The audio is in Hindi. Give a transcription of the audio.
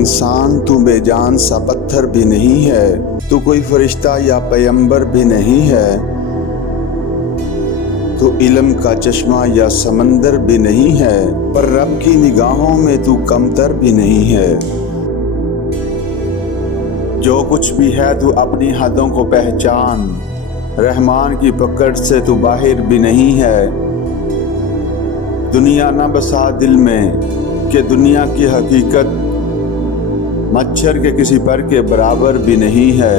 इंसान, तू बेजान सा पत्थर भी नहीं है। तू कोई फरिश्ता या पैगंबर भी नहीं है। तू इल्म का चश्मा या समंदर भी नहीं है, पर रब की निगाहों में तू कमतर भी नहीं है। जो कुछ भी है तू अपनी हदों को पहचान, रहमान की पकड़ से तू बाहर भी नहीं है। दुनिया न बसा दिल में कि दुनिया की हकीकत मच्छर के किसी पर के बराबर भी नहीं है।